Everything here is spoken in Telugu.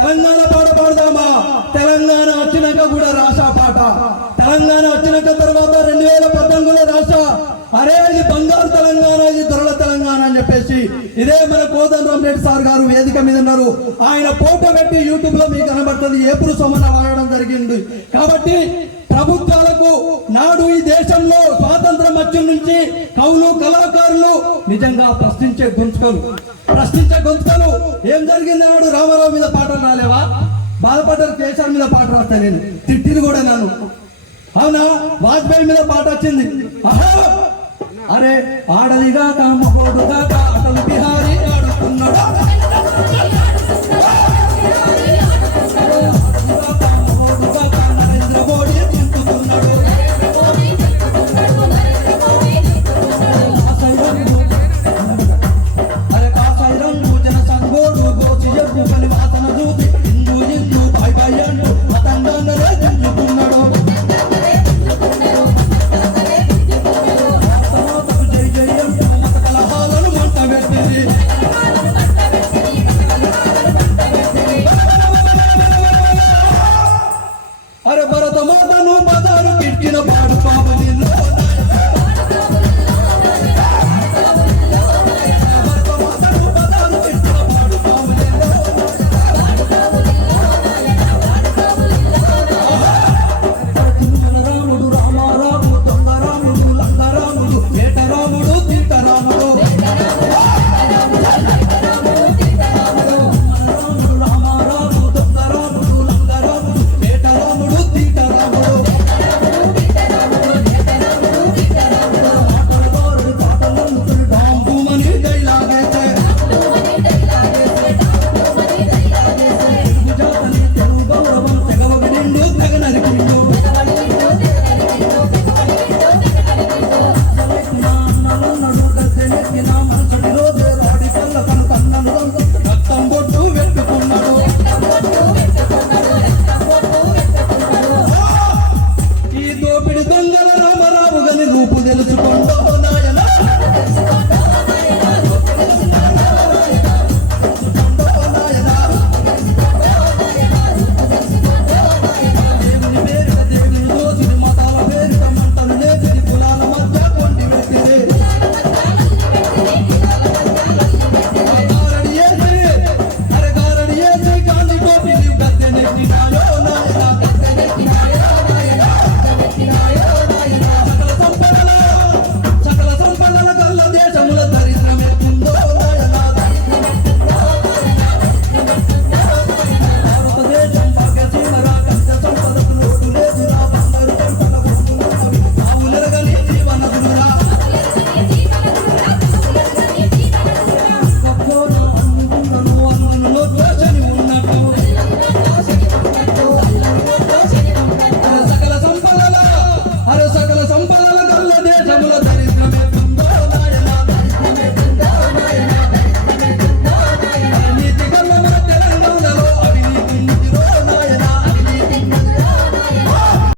తెలంగాణ పాట పాడదామా? తెలంగాణ వచ్చినాక కూడా రాసా పాట. తెలంగాణ వచ్చినాక తర్వాత రెండు వేల పద్నాలుగులో రాసా. అరే ఇది బంగారు తెలంగాణ ఇది దొరల తెలంగాణ అని చెప్పేసి ఇదే మన కోదన్ రామరెడ్డి సార్ గారు వేదిక మీద ఉన్నారు. ఆయన ఫోటో పెట్టి యూట్యూబ్లో మీకు కనబడుతుంది. ఏప్రిల్ సోమన వాడడం జరిగింది. కాబట్టి ప్రభుత్వాలకు నాడు ఈ దేశంలో స్వాతంత్రం వచ్చి నుంచి కవులు కళాకారులు నిజంగా ప్రశ్నించే గుంచుకోరు ప్రశ్నించే గొంతుకలు ఏం జరిగింది రామారావు మీద పాటలు రాలేవా? బాధపడ్డారు కేసీఆర్ మీద పాట రాస్తా నేను. తిట్టిని కూడా నన్ను. అవునా? వాజ్పేయి మీద పాట వచ్చింది. అరే ఆడదిగా కామహోడుగా అటల్ బిహారీ నన్ను గద్దెనెక్కిన